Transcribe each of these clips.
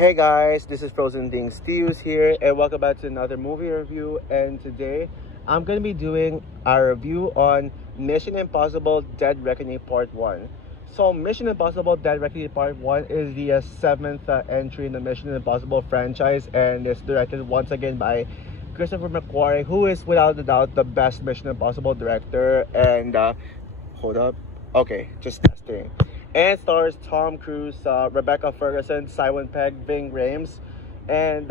Hey guys, this is Frozen Things Stews here, and welcome back to another movie review. And today, I'm gonna be doing a review on Mission Impossible: Dead Reckoning Part One. So, Mission Impossible: Dead Reckoning Part One is the seventh entry in the Mission Impossible franchise, and it's directed once again by Christopher McQuarrie, who is without a doubt the best Mission Impossible director. And hold up, okay, just testing. And stars Tom Cruise, Rebecca Ferguson, Simon Pegg, Ving Rhames, and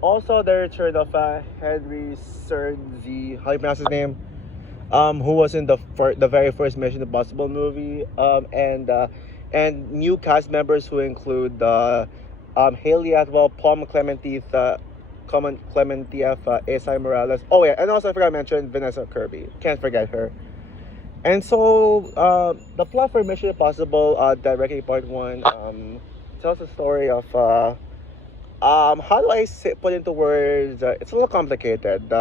also the return of Henry Czerny, how do you pronounce his name? Who was in the very first Mission Impossible movie, and new cast members who include Haley Atwell, Paul Clementif, Esai Morales. Oh yeah, and also I forgot to mention Vanessa Kirby. Can't forget her. And so, the plot for Mission Impossible, Dead Reckoning Part 1, tells the story of, how do I put into words? It's a little complicated.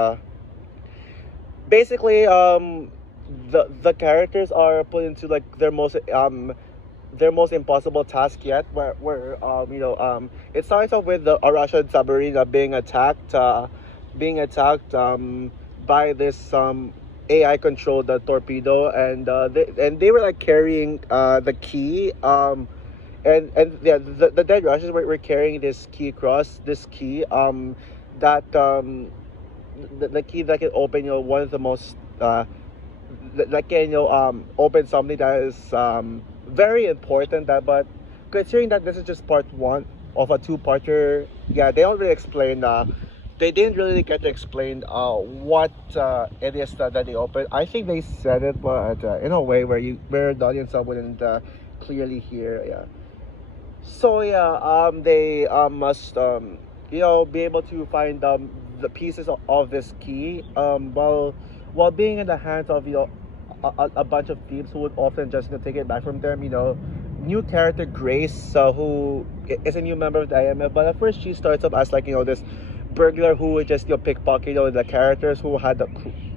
Basically, the characters are put into, like, their most impossible task yet, where it starts off with a Russian submarine being attacked, by this, AI controlled the torpedo, and they were like carrying the key, and yeah, the dead Russians were carrying this key across this key, that the key that can open, one of the most that can, open something that is very important. That But considering that this is just part one of a two-parter, yeah, they don't really explain. They didn't really get to explain what it is that they opened. I think they said it, but in a way where the audience wouldn't clearly hear. Yeah. So yeah, they must be able to find the pieces of this key, while being in the hands of a bunch of thieves who would often just take it back from them. New character Grace, who is a new member of the IMF, but at first she starts up as like this burglar who would just pickpocket the characters who had the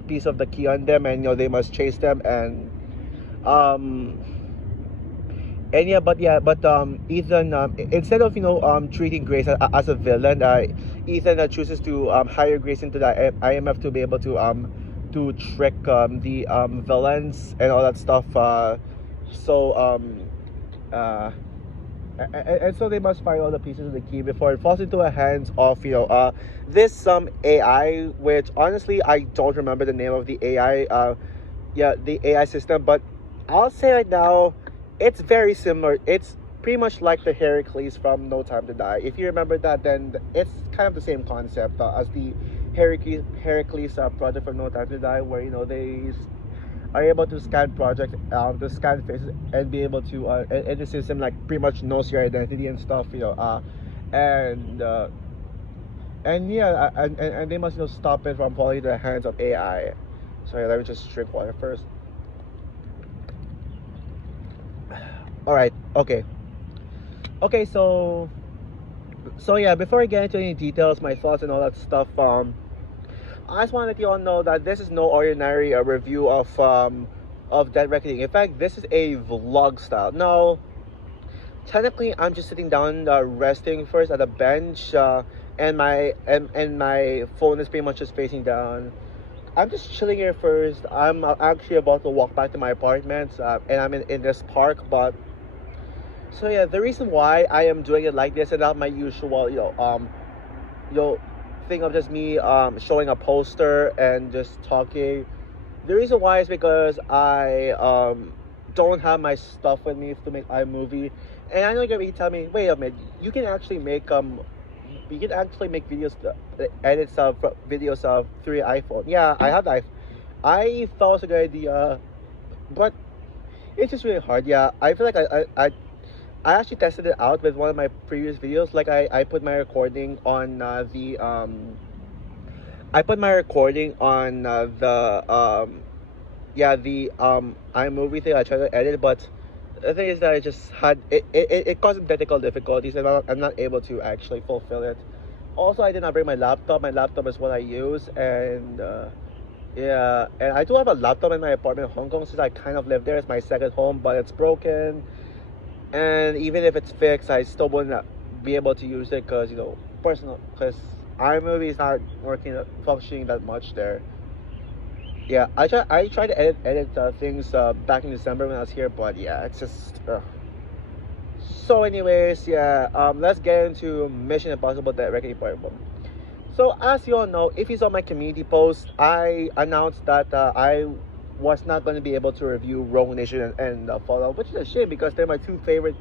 piece of the key on them, and they must chase them, um but Ethan, instead of treating Grace as a villain, Ethan chooses to hire Grace into the IMF to be able to trick the villains and all that stuff, so and so they must find all the pieces of the key before it falls into the hands of this AI, which honestly I don't remember the name of the AI, the AI system, but I'll say right now it's very similar. It's pretty much like the Heracles from No Time to Die. If you remember that, then it's kind of the same concept as the Heracles project from No Time to Die, where they are able to scan to scan faces and be able to, and the system like pretty much knows your identity and stuff, and yeah, and they must stop it from falling into the hands of AI. Sorry, let me just drink water first. All right, okay, so yeah, before I get into any details, my thoughts and all that stuff, I just want to let you all know that this is no ordinary review of Dead Reckoning. In fact, this is a vlog style. Now, technically, I'm just sitting down, resting first at a bench, and my phone is pretty much just facing down. I'm just chilling here first. I'm actually about to walk back to my apartment, and I'm in this park. But so yeah, the reason why I am doing it like this and not my usual, thing of just me showing a poster and just talking. The reason why is because I don't have my stuff with me to make iMovie, and I know you're gonna tell me, wait a minute, you can actually make videos, edits of videos through your iPhone. Yeah, I have the iPhone. I thought it was a good idea, but it's just really hard. Yeah, I feel like I actually tested it out with one of my previous videos. Like I put my recording on the iMovie thing. I tried to edit, but the thing is that I just had it caused technical difficulties, and I'm not able to actually fulfill it. Also, I did not bring my laptop. My laptop is what I use, and yeah, and I do have a laptop in my apartment in Hong Kong since I kind of live there. It's my second home, but it's broken. And even if it's fixed, I still wouldn't be able to use it because personal because iMovie is not working functioning that much there. Yeah, I tried to edit things back in December when I was here, but yeah, it's just. So, anyways, yeah, let's get into Mission Impossible: Dead Reckoning Part 1. So, as you all know, if you saw my community post, I announced that I was not going to be able to review Rogue Nation and Fallout, which is a shame because they're my two favorite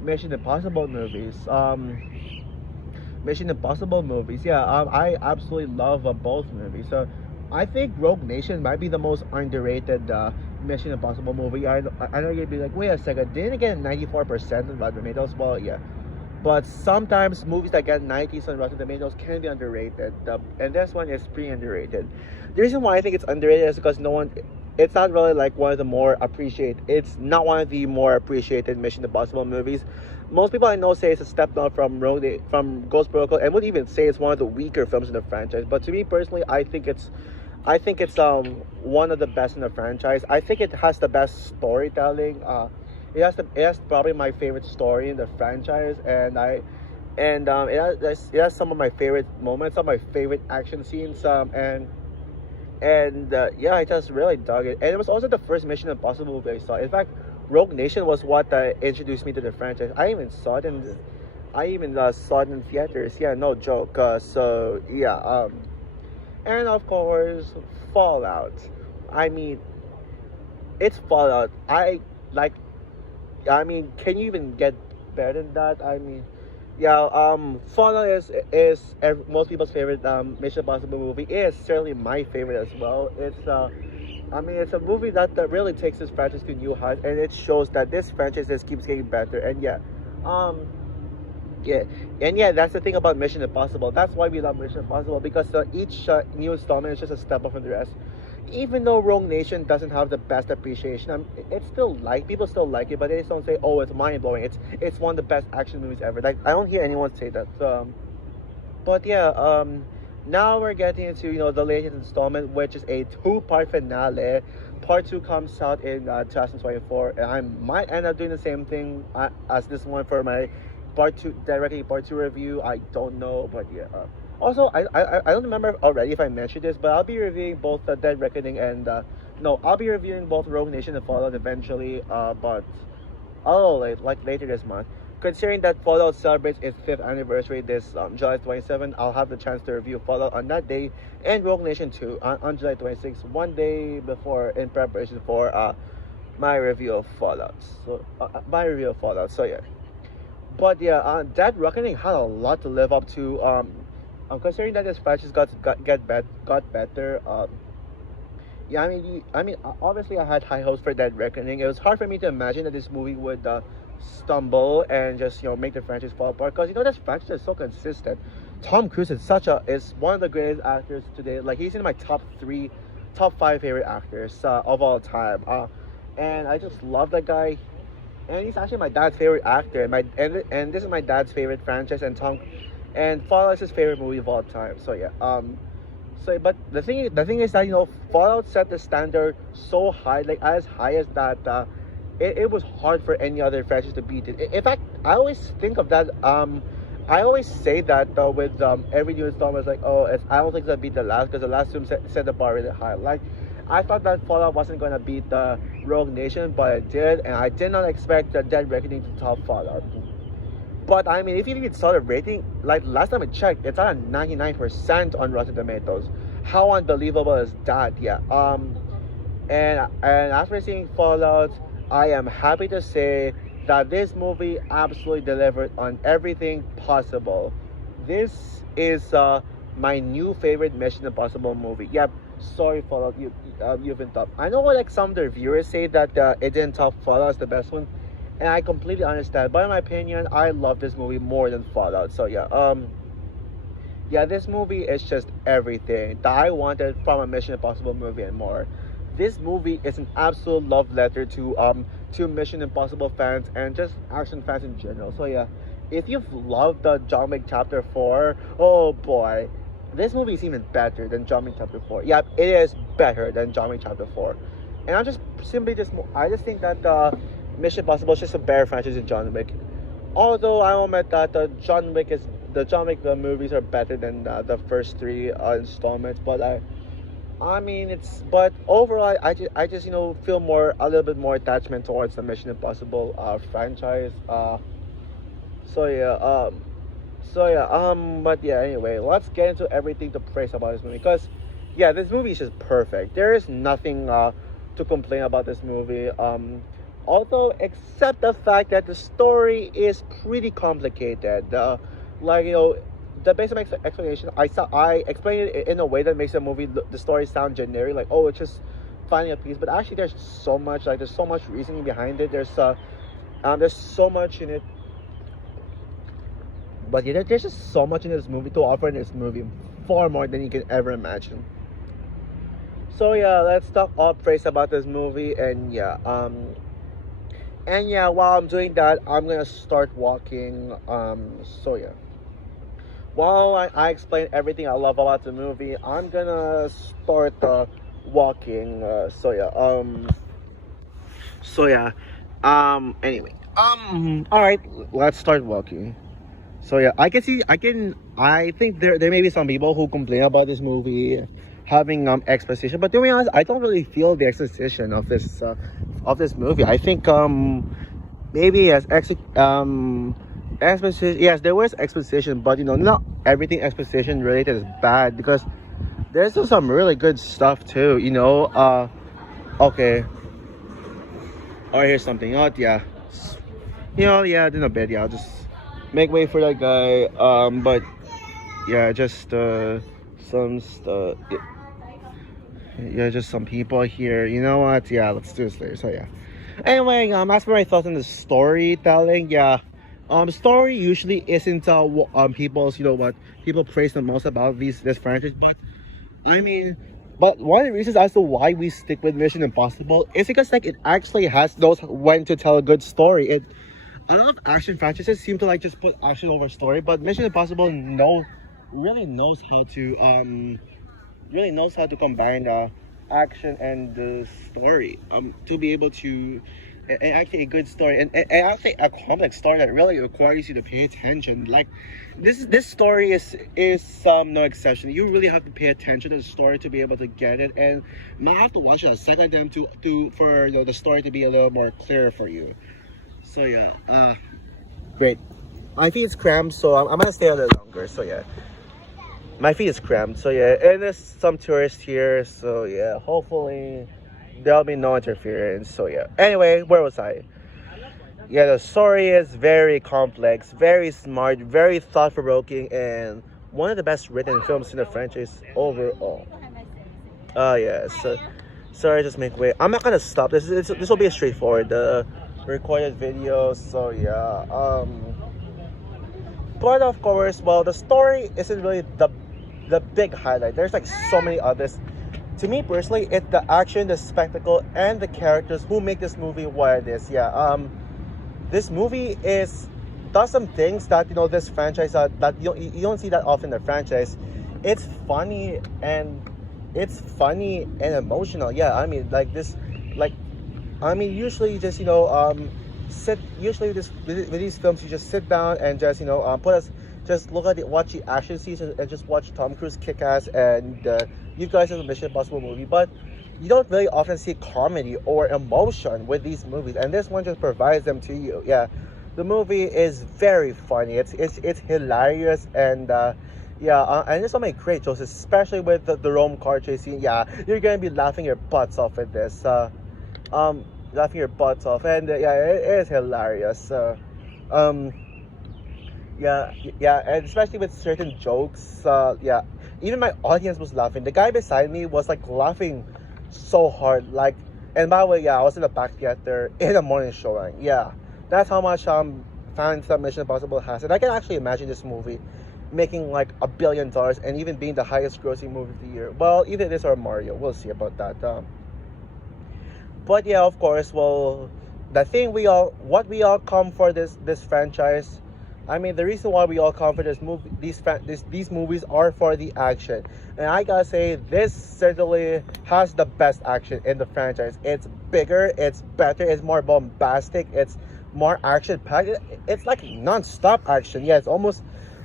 Mission Impossible movies. Mission Impossible movies, yeah, I absolutely love both movies. So, I think Rogue Nation might be the most underrated Mission Impossible movie. I know you'd be like, wait a second, didn't it get 94% on Rotten Tomatoes? Well, yeah. But sometimes movies that get 90s on Rotten Tomatoes can be underrated, and this one is pretty underrated. The reason why I think it's underrated is because it's not really like one of the more appreciated. It's not one of the more appreciated Mission Impossible movies. Most people I know say it's a step down from Ghost Protocol, and would even say it's one of the weaker films in the franchise. But to me personally, I think it's one of the best in the franchise. I think it has the best storytelling. It has probably my favorite story in the franchise, and it has some of my favorite moments, some of my favorite action scenes, and yeah, I just really dug it. And it was also the first Mission Impossible movie I saw. In fact, Rogue Nation was what introduced me to the franchise. I even saw it in theaters. Yeah, no joke. So yeah, and of course, Fallout. I mean, it's Fallout. Can you even get better than that? I mean, yeah. Fallout is most people's favorite Mission Impossible movie. It is certainly my favorite as well. It's a movie that really takes this franchise to new heights, and it shows that this franchise just keeps getting better. And yeah, um, yeah, and yeah, that's the thing about Mission Impossible. That's why we love Mission Impossible because each new installment is just a step up from the rest. Even though Rogue Nation doesn't have the best appreciation, it's still people still like it, but they just don't say, "Oh, it's mind blowing." It's one of the best action movies ever. Like I don't hear anyone say that. But yeah, now we're getting into the latest installment, which is a two-part finale. Part two comes out in 2024, and I might end up doing the same thing as this one for my part two review. I don't know, but yeah. Also, I don't remember already if I mentioned this, but I'll be reviewing both the Dead Reckoning and no, I'll be reviewing both Rogue Nation and Fallout eventually. But later this month. Considering that Fallout celebrates its 5th anniversary this July 27th, I'll have the chance to review Fallout on that day, and Rogue Nation 2 on July 26th, one day before, in preparation for my review of Fallout. So yeah. But yeah, Dead Reckoning had a lot to live up to. Considering that this franchise got better. Yeah, obviously I had high hopes for Dead Reckoning. It was hard for me to imagine that this movie would stumble and just make the franchise fall apart because this franchise is so consistent. Tom Cruise is one of the greatest actors today. Like he's in my top 5 favorite actors of all time. And I just love that guy. And he's actually my dad's favorite actor. And this is my dad's favorite franchise. And Fallout is his favorite movie of all time. So yeah. But the thing is that Fallout set the standard so high, like as high as that. It was hard for any other franchise to beat it. In fact, I always think of that. I always say that with every new installment. It's like, I don't think it's gonna beat the last because the last film set the bar really high. Like, I thought that Fallout wasn't gonna beat the Rogue Nation, but it did, and I did not expect the Dead Reckoning to top Fallout. But if you even saw the rating, like last time I checked, it's at 99% on Rotten Tomatoes. How unbelievable is that? Yeah. And after seeing Fallout, I am happy to say that this movie absolutely delivered on everything possible. This is my new favorite Mission Impossible movie. Yep. Sorry, Fallout, you've been top. I know what some of the reviewers say that it didn't top Fallout as the best one. And I completely understand, but in my opinion, I love this movie more than Fallout. So yeah, this movie is just everything that I wanted from a Mission Impossible movie and more. This movie is an absolute love letter to Mission Impossible fans and just action fans in general. So yeah, if you've loved the John Wick Chapter 4, oh boy, this movie is even better than John Wick Chapter 4. Yeah, it is better than John Wick Chapter 4. And I just think that Mission Impossible is just a better franchise than John Wick. Although I will admit that the John Wick movies are better than the first three installments, but I mean it's but overall I just feel more a little bit more attachment towards the Mission Impossible franchise. So yeah but yeah, anyway, let's get into everything to praise about this movie, because yeah, this movie is just perfect. There is nothing to complain about this movie. Although, except the fact that the story is pretty complicated. Like, the basic explanation, I explained it in a way that makes the story sound generic, like, oh, it's just finding a piece. But actually, there's so much reasoning behind it. There's so much in it. But yeah, there's just so much in this movie to offer in this movie, far more than you can ever imagine. So yeah, let's talk all praise about this movie, and yeah, while I'm doing that, I'm gonna start walking. So yeah, while I explain everything I love about the movie, I'm gonna start walking. So yeah. Anyway. All right, let's start walking. So yeah, I think there may be some people who complain about this movie having exposition, but to be honest, I don't really feel the exposition of this movie. I think maybe exposition, yes, there was exposition, but not everything exposition related is bad, because there's still some really good stuff too. Okay. Oh, here's something. Oh yeah, yeah, in a bit. Yeah, I'll just make way for that guy. But yeah, just some stuff. Yeah, just some people here. You know what? Yeah, let's do this later. So yeah. Anyway, as for my thoughts on the storytelling, yeah. Story usually isn't people's, what people praise the most about this franchise, but I mean, but one of the reasons as to why we stick with Mission Impossible is because like it actually knows when to tell a good story. A lot of action franchises seem to like just put action over story, but Mission Impossible really knows how to combine action and the story to be able to and actually a good story, and actually a complex story that really requires you to pay attention. Like this story is no exception. You really have to pay attention to the story to be able to get it, and might have to watch it a second time for the story to be a little more clear for you. So yeah, great. My feet is cramped, so I'm gonna stay a little longer. So yeah, my feet is cramped. So yeah, and there's some tourists here. So yeah, hopefully there'll be no interference. So yeah. Anyway, where was I? Yeah, the story is very complex, very smart, very thought-provoking, and one of the best written films in the franchise overall. Yeah. So sorry, just make way. I'm not gonna stop. This will be a straightforward recorded video. So yeah. But of course, well, the story isn't really the big highlight. There's like so many others. To me personally, it's the action, the spectacle, and the characters who make this movie what it is. Yeah. This movie does some things that this franchise that you don't see that often in the franchise. It's funny and emotional. Yeah. I mean, usually you just with these films you just sit down and just just look at watch the action scenes and just watch Tom Cruise kick ass, and you guys have a Mission Impossible movie, but you don't really often see comedy or emotion with these movies, and this one just provides them to you. Yeah, the movie is very funny. It's hilarious, and and there's so many great jokes, especially with the Rome car chase scene. Yeah, you're gonna be laughing your butts off at this. Laughing your butts off, and yeah, it is hilarious. And especially with certain jokes. Even my audience was laughing. The guy beside me was like laughing so hard. Like, and by the way, yeah, I was in the back theater in the morning showing. Yeah, that's how much fans that Mission Impossible has, and I can actually imagine this movie making like $1 billion and even being the highest grossing movie of the year. Well, either this or Mario. We'll see about that. But yeah, of course, well, what we all come for this franchise. I mean, the reason why we all come for this movie, these movies are for the action, and I gotta say, this certainly has the best action in the franchise. It's bigger, it's better, it's more bombastic, it's more action packed. It's like non-stop action. Yeah, it's almost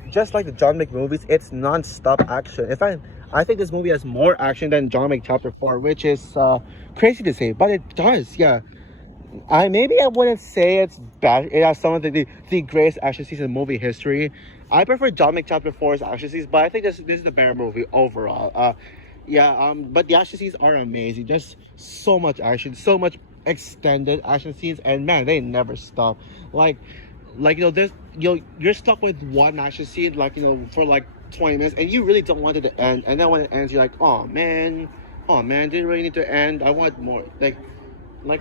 just like the John Wick movies. It's non-stop action. In fact, I think this movie has more action than John Wick Chapter 4, which is crazy to say, but it does. Yeah, I wouldn't say it's bad. It has some of the greatest action scenes in movie history. I prefer John Wick Chapter 4's action scenes, but I think this is a better movie overall. Yeah, but the action scenes are amazing. There's so much action, so much extended action scenes, and man, they never stop. Like, there's you're stuck with one action scene, like for like 20 minutes, and you really don't want it to end. And then when it ends, you're like, oh man, did it really need to end? I want more. Like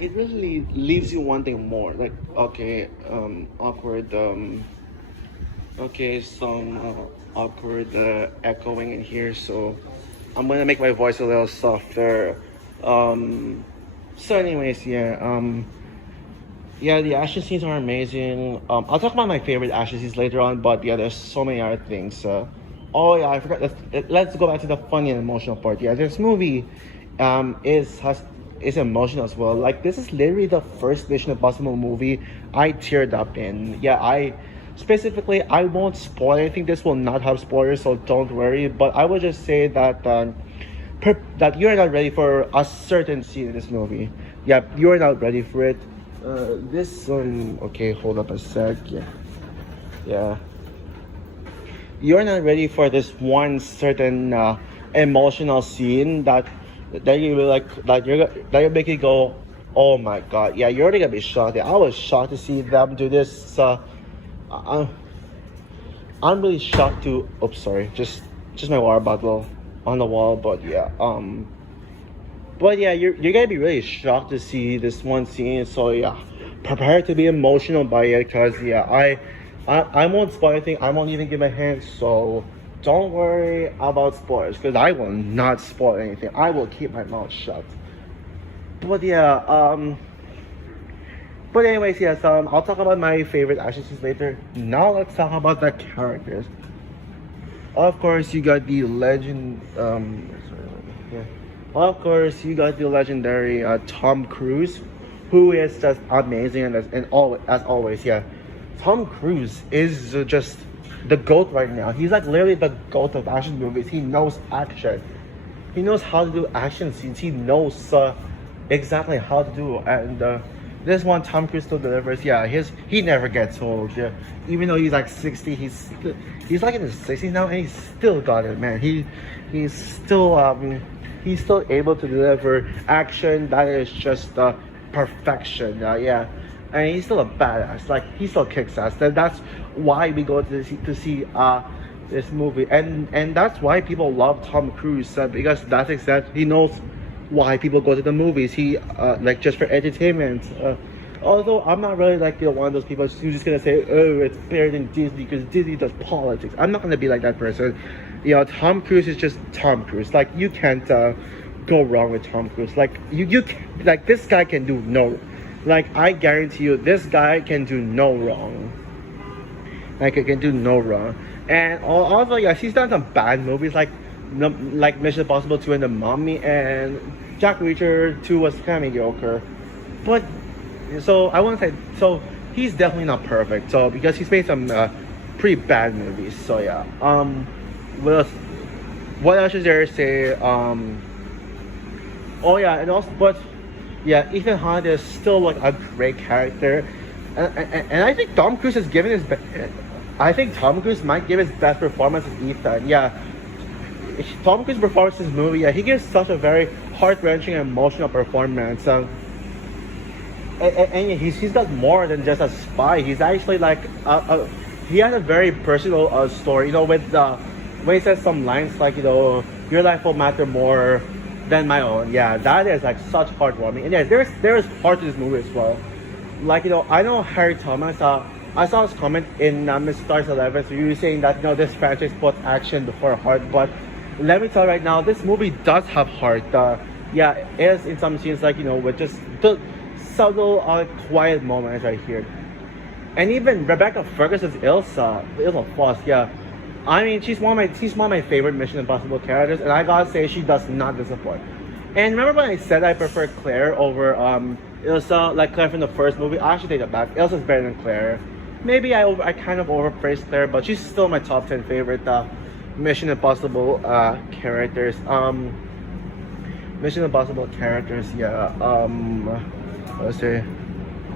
it really leaves you wanting more. Like, okay, awkward. Okay, some awkward echoing in here, so I'm gonna make my voice a little softer. So anyways, yeah, the action scenes are amazing. I'll talk about my favorite action scenes later on, but yeah, there's so many other things. Oh yeah, I forgot. Let's go back to the funny and emotional part. Yeah, this movie is emotional as well. Like, this is literally the first Mission Impossible movie I teared up in. Yeah, I won't spoil anything. This will not have spoilers, so don't worry. But I would just say that that you're not ready for a certain scene in this movie. Yeah, you're not ready for it. This one. Okay, hold up a sec. Yeah. You're not ready for this one certain emotional scene that you will like that you make you go, oh my god. Yeah, you're already gonna be shocked. Yeah, I was shocked to see them do this. I'm really shocked to. Oops, sorry. Just my water bottle on the wall. But yeah. But yeah, you're gonna be really shocked to see this one scene. So yeah, prepare to be emotional by it, cause yeah, I won't spoil anything. I won't even give a hint. So don't worry about spoilers, cause I will not spoil anything. I will keep my mouth shut. But yeah, But anyways, yes, I'll talk about my favorite action scenes later. Now let's talk about the characters. Of course, you got the legend. Yeah. Of course, you got the legendary Tom Cruise, who is just amazing as always. Yeah, Tom Cruise is just the GOAT right now. He's like literally the GOAT of action movies. He knows action. He knows how to do action scenes. He knows exactly how to do, and this one Tom Cruise still delivers. Yeah, he never gets old. Yeah, even though he's like 60, he's like in his 60s now, and he's still got it, man. He's still able to deliver action that is just perfection. Yeah, and he's still a badass. Like, he still kicks ass. That's why we go to see this movie, and that's why people love Tom Cruise, because that's exactly, he knows why people go to the movies. He like, just for entertainment. Although I'm not really like one of those people who's just gonna say, oh, it's better than Disney because Disney does politics. I'm not gonna be like that person. Tom Cruise is just Tom Cruise. Like, you can't go wrong with Tom Cruise. Like, you like, this guy can do no, like, I guarantee you, this guy can do no wrong. Like, it can do no wrong. And also, yes, he's done some bad movies like Mission Impossible 2 and The Mummy, and Jack Reacher 2 was kind of mediocre. But so I want to say, so he's definitely not perfect. So, because he's made some pretty bad movies. So yeah. What else is there to say? Oh yeah, and also, but yeah, Ethan Hunt is still like a great character, and I think Tom Cruise has given his I think Tom Cruise might give his best performance as Ethan. Yeah, Tom Cruise's performance in this movie, yeah, he gives such a very heart-wrenching and emotional performance. And he's got more than just a spy. He's actually like he has a very personal story. With when he says some lines like, your life will matter more than my own. Yeah, that is like such heartwarming. And yeah, there's heart to this movie as well. Like, I know Harry Thomas. I saw his comment in Mr. Stars 11. So you were saying that this franchise puts action before heart, but let me tell you right now, this movie does have heart. Yeah, it is in some scenes, like, with just the subtle, quiet moments right here. And even Rebecca Ferguson's Ilsa Foss, yeah. I mean, she's one of my favorite Mission Impossible characters, and I gotta say, she does not disappoint. And remember when I said I prefer Claire over Elsa, like Claire from the first movie. I actually take that back. Elsa's better than Claire. Maybe I kind of overpraised Claire, but she's still my top 10 favorite Mission Impossible characters. Mission Impossible characters, yeah. Let's see.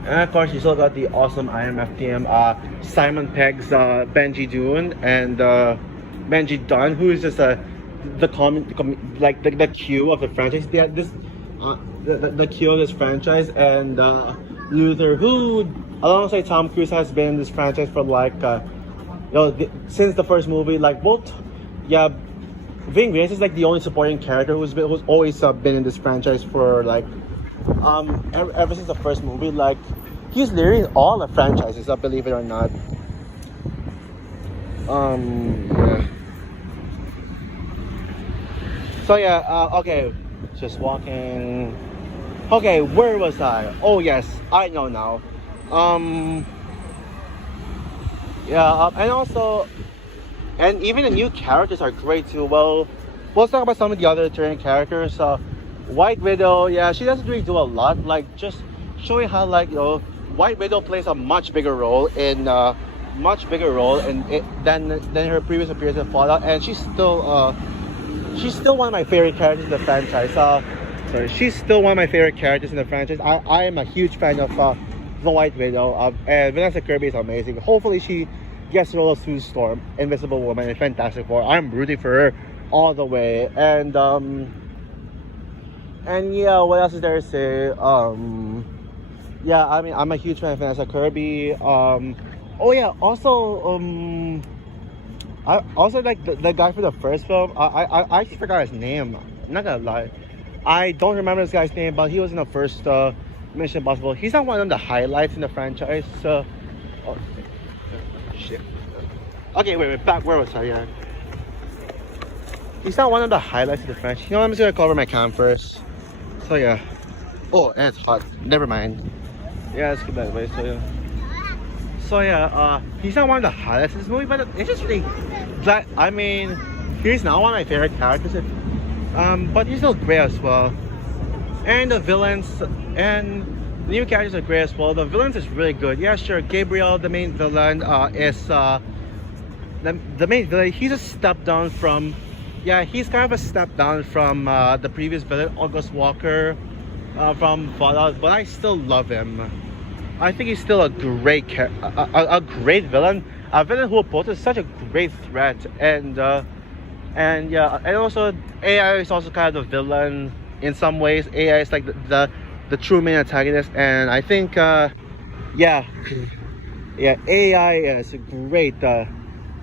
And of course, you still got the awesome IMF Simon Pegg's Benji Dune and Benji Dunn, who is just the Q of the franchise. Yeah, this the Q of this franchise, and Luther, who alongside Tom Cruise has been in this franchise for since the first movie. Like both, yeah. Ving Rhames is like the only supporting character who's always been in this franchise for ever since the first movie. Like he's literally in all the franchises, believe it or not. Yeah. So yeah, okay, just walking. Okay, where was I? Oh yes, I know now. Yeah, and also, and even the new characters are great too. Well, let's talk about some of the other returning characters. White Widow, yeah, she doesn't really do a lot. Like just showing how White Widow plays a much bigger role than her previous appearance in Fallout, and she's still one of my favorite characters in the franchise. She's still one of my favorite characters in the franchise. I am a huge fan of the White Widow, and Vanessa Kirby is amazing. Hopefully she gets the role of Sue Storm, Invisible Woman, and Fantastic Four. I'm rooting for her all the way. And yeah, what else is there to say? Yeah, I mean, I'm a huge fan of Vanessa Kirby. Oh yeah, also I also like the guy for the first film. I actually forgot his name. I'm not gonna lie, I don't remember this guy's name, but he was in the first Mission Impossible. He's not one of the highlights in the franchise. Oh shit. Okay, wait, back. Where was I? Yeah. He's not one of the highlights of the franchise. You know, I'm just gonna cover my cam first. So yeah. Oh, and it's hot. Never mind. Yeah, let's get that way. So yeah, he's not one of the highlights of this movie, but it's just really that. I mean, he's not one of my favorite characters. But he's still great as well. And the villains and the new characters are great as well. The villains is really good. Yeah, sure. Gabriel, the main villain, is the main villain. He's a step down from. Yeah, he's kind of a step down from the previous villain, August Walker, from Fallout. But I still love him. I think he's still a great great villain. A villain who poses such a great threat, and yeah, and also AI is also kind of the villain in some ways. AI is like the true main antagonist, and I think yeah, AI is great.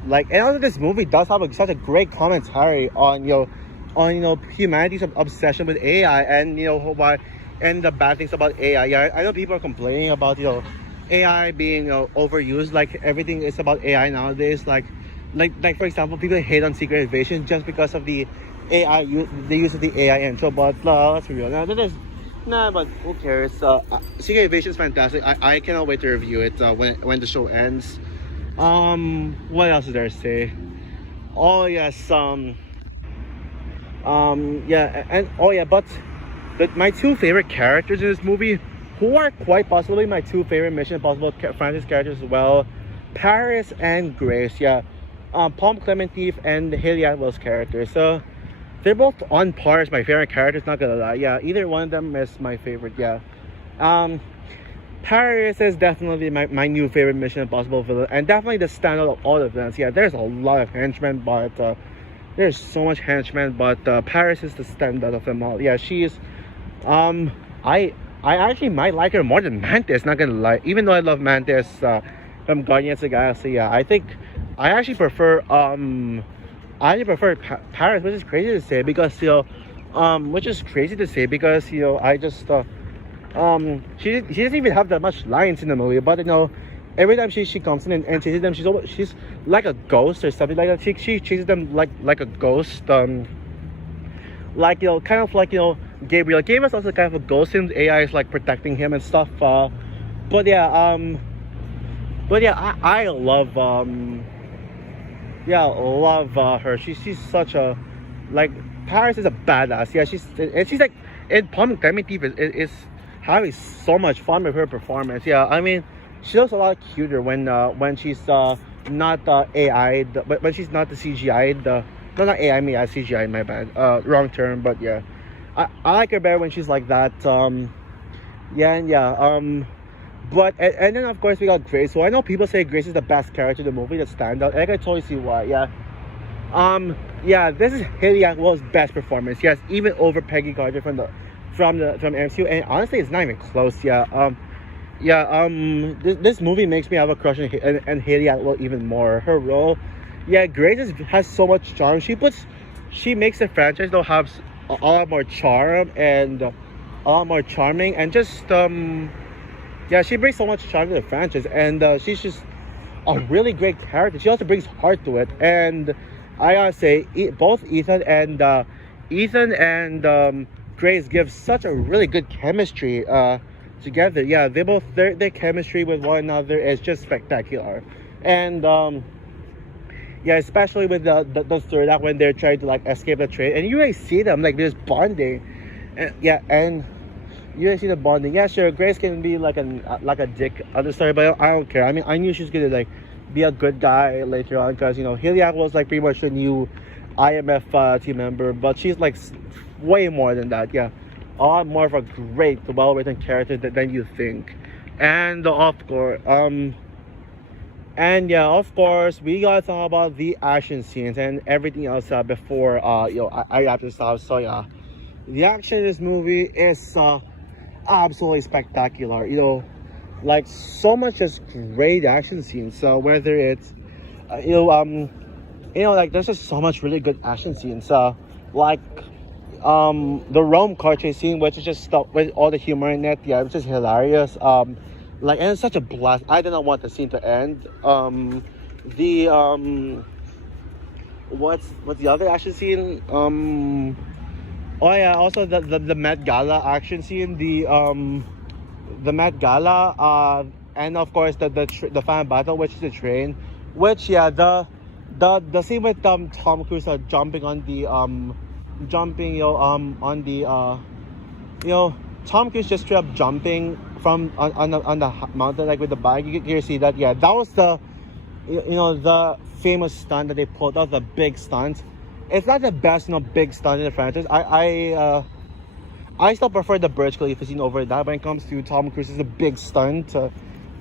And also this movie does have such a great commentary on humanity's obsession with AI, and why, and the bad things about AI. Yeah, I know people are complaining about AI being overused. Like everything is about AI nowadays. Like for example, people hate on Secret Invasion just because of the AI, the use of the AI intro. But let's be real. But who cares? Secret Invasion is fantastic. I cannot wait to review it when the show ends. What else is there to say? Oh yes, yeah, and oh yeah, but my two favorite characters in this movie, who are quite possibly my two favorite Mission Impossible franchise characters as well, Paris and Grace. Yeah, Palm Clemente and Haley Atwell's characters. So they're both on par as my favorite characters. Not gonna lie. Yeah, either one of them is my favorite. Yeah. Paris is definitely my new favorite Mission Impossible villain, and definitely the standout of all the villains. Yeah, there's a lot of henchmen, but there's so much henchmen, but Paris is the standout of them all. Yeah, she's I actually might like her more than Mantis, not gonna lie. Even though I love Mantis from Guardians of the Galaxy, yeah, I think I actually prefer Paris, which is crazy to say because I just she doesn't even have that much lines in the movie, but every time she comes in and chases them, she's like a ghost or something like that. She chases them like a ghost, kind of like Gabriel. Gabriel's also kind of a ghost, and AI is like protecting him and stuff. But yeah, I love her. She's such a Paris is a badass. Yeah, she's like, and Palm Clemente having so much fun with her performance. Yeah, I mean, she looks a lot cuter when she's not AI, but when she's not the CGI. No, not AI, I mean CGI. My bad. Wrong term. But yeah, I like her better when she's like that. Yeah, and yeah. But and then of course we got Grace. So I know people say Grace is the best character in the movie, that stand out, and I can totally see why. Yeah. Yeah, this is Hayley Atwell's best performance. Yes, even over Peggy Carter from MCU, and honestly, it's not even close. Yeah. This movie makes me have a crush on and Hayley Atwell even more. Her role, yeah, Grace has so much charm. She makes the franchise though have a lot more charm and a lot more charming, and just yeah, she brings so much charm to the franchise, and she's just a really great character. She also brings heart to it, and I gotta say, both Ethan and Grace give such a really good chemistry together. Yeah, their chemistry with one another is just spectacular, and yeah, especially with the third act when they're trying to like escape the train, and you really see them like there's bonding, and yeah, and you really see the bonding. Yeah, sure, Grace can be like a dick at the start, but I don't care. I mean, I knew she was gonna like be a good guy later on, because you know Hayley Atwell was like pretty much a new IMF team member, but she's like way more than that. Yeah, a lot more of a great, well-written character than you think. And of course, and yeah, of course, we gotta talk about the action scenes and everything else before I wrap this up. So yeah, the action in this movie is absolutely spectacular. You know, like so much just great action scenes. So whether it's like there's just so much really good action scenes. Like the Rome car chase scene, which is just stuff with all the humor in it. Yeah, it's just hilarious. Like, and it's such a blast. I did not want the scene to end. What's the other action scene? Oh yeah, also the Met Gala action scene. The Met Gala, and of course the final battle, which is the train. Which yeah, the scene with Tom Cruise jumping on the Tom Cruise just straight up jumping from on the mountain, like with the bike. You see that? Yeah, that was the the famous stunt that they pulled. That was the big stunt. It's not the best big stunt in the franchise. I still prefer the Burj Khalifa scene over that when it comes to Tom Cruise's big stunt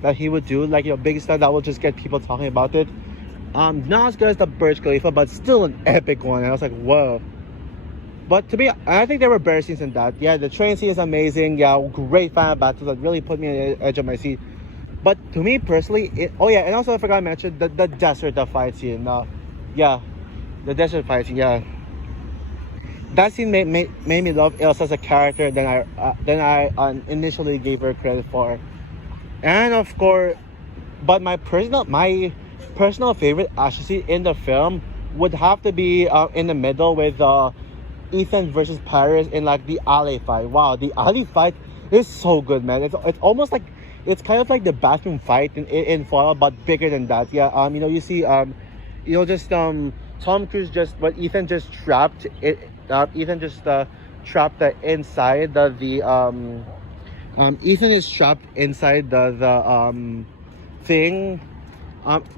that he would do, like big stunt that will just get people talking about it. Not as good as the Burj Khalifa, but still an epic one. And I was like, whoa. But to me, I think there were better scenes than that. Yeah, the train scene is amazing. Yeah, great final battle that really put me on the edge of my seat. But to me personally, oh yeah, and also I forgot to mention the desert fight scene. Yeah, the desert fight scene. Yeah, that scene made me love Elsa as a character than I initially gave her credit for. And of course, but my personal favorite action scene in the film would have to be in the middle with Ethan versus Paris in like the alley fight. Wow, the alley fight is so good, man. It's almost like it's kind of like the bathroom fight in Fallout, but bigger than that. Yeah, you see Tom Cruise but Ethan just trapped it. Ethan just trapped inside Ethan is trapped inside the thing,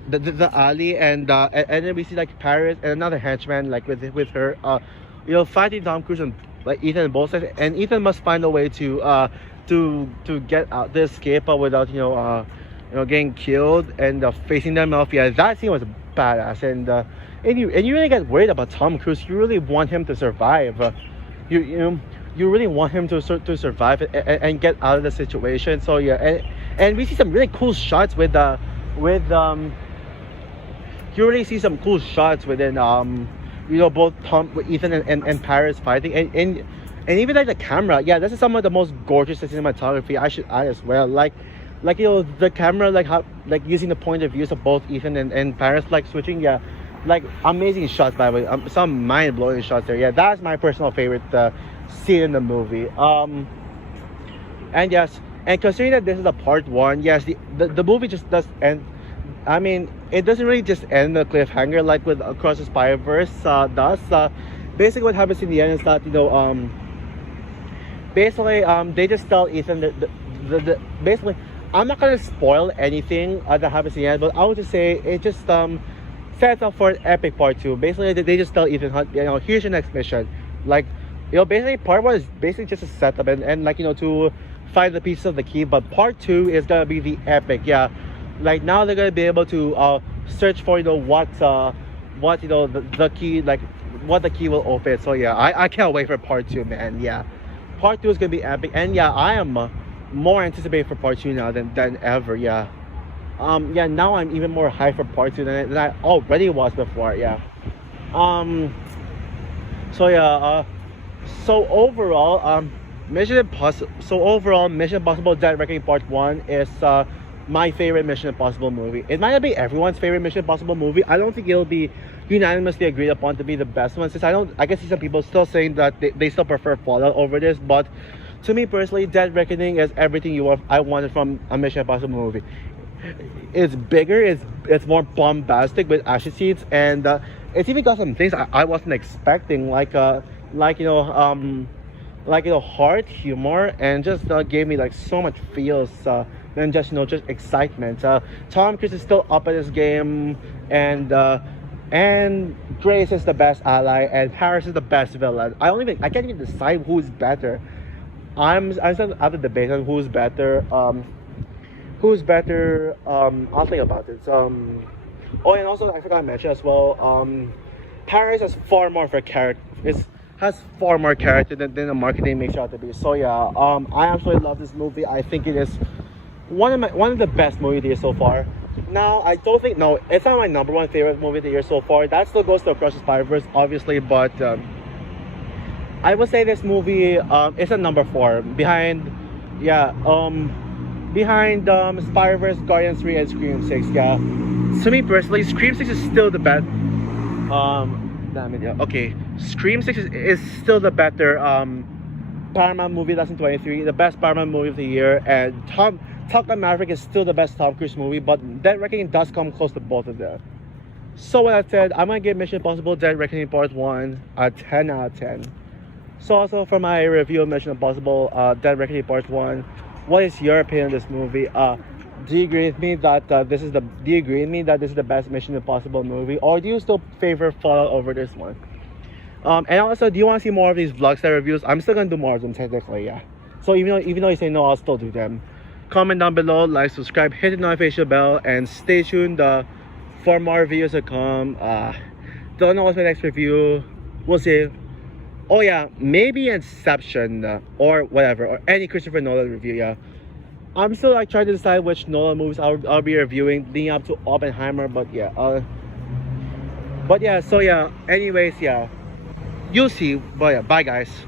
the alley, and then we see like Paris and another henchman like with her fighting Tom Cruise and like Ethan and both sides, and Ethan must find a way to get out the escape without getting killed and facing them off. Yeah, that scene was badass, and you really get worried about Tom Cruise. You really want him to survive. You really want him to survive and get out of the situation. So yeah, and we see some really cool shots with you really see some cool shots within both Ethan and Paris fighting, and even like the camera. Yeah, this is some of the most gorgeous cinematography, I should add as well. Like the camera, like how using the point of views of both Ethan and Paris, like switching. Yeah, like amazing shots, by the way. Some mind-blowing shots there. Yeah, that's my personal favorite scene in the movie. And yes, and considering that this is a part one, yes, the movie just does end. I mean, it doesn't really just end the cliffhanger like with Across the Spider-Verse does. Basically what happens in the end is that basically they just tell Ethan basically, I'm not gonna spoil anything that happens in the end, but I would just say it just sets up for an epic part two. Basically, they just tell Ethan Hunt, here's your next mission. Like, basically part one is basically just a setup and like, to find the pieces of the key, but part two is gonna be the epic. Yeah, like now they're gonna be able to search for the key, like what the key will open. So yeah, I can't wait for part two, man. Yeah, part two is gonna be epic, and yeah, I am more anticipated for part two now than ever. Yeah. Yeah, now I'm even more hyped for part two than I already was before. Yeah. So yeah. So overall, Mission Impossible Dead Reckoning Part One is my favorite Mission Impossible movie. It might not be everyone's favorite Mission Impossible movie. I don't think it'll be unanimously agreed upon to be the best one. Since I can see some people still saying that they still prefer Fallout over this, but to me personally, Dead Reckoning is everything I wanted from a Mission Impossible movie. It's bigger, it's more bombastic with action scenes, and it's even got some things I wasn't expecting, like heart, humor, and just gave me like so much feels than just excitement. Tom Cruise is still up at his game, and Grace is the best ally, and Paris is the best villain. I can't even decide who's better. I'm still at the debate on who's better. I'll think about it. Oh, and also I forgot to mention as well. Paris has far more character than the marketing makes it out to be. So yeah, I absolutely love this movie. I think it is one of the best movies of the year so far. Now, it's not my number one favorite movie of the year so far. That still goes to Across the Spider-Verse, obviously, but I would say this movie is a number 4 behind Spider-Verse, Guardians 3, and Scream 6. Yeah, to me personally, Scream 6 is still the best. Okay, Scream 6 is still the better Paramount movie 2023, the best Paramount movie of the year, and Top Gun Maverick is still the best Tom Cruise movie, but Dead Reckoning does come close to both of them. So with that said, I'm gonna give Mission Impossible Dead Reckoning Part 1 a 10 out of 10. So also for my review of Mission Impossible Dead Reckoning Part 1, what is your opinion of this movie? Do you agree with me that this is the best Mission Impossible movie, or do you still favor Fallout over this one? And also, do you want to see more of these vlog-style reviews? I'm still gonna do more of them technically, yeah. So even though you say no, I'll still do them. Comment down below, like, subscribe, hit the notification bell, and stay tuned for more videos to come. Don't know what's my next review. We'll see. Oh yeah, maybe Inception or whatever, or any Christopher Nolan review. Yeah, I'm still trying to decide which Nolan movies I'll be reviewing, leading up to Oppenheimer. But yeah, so yeah. Anyways, yeah, you'll see. But yeah, bye guys.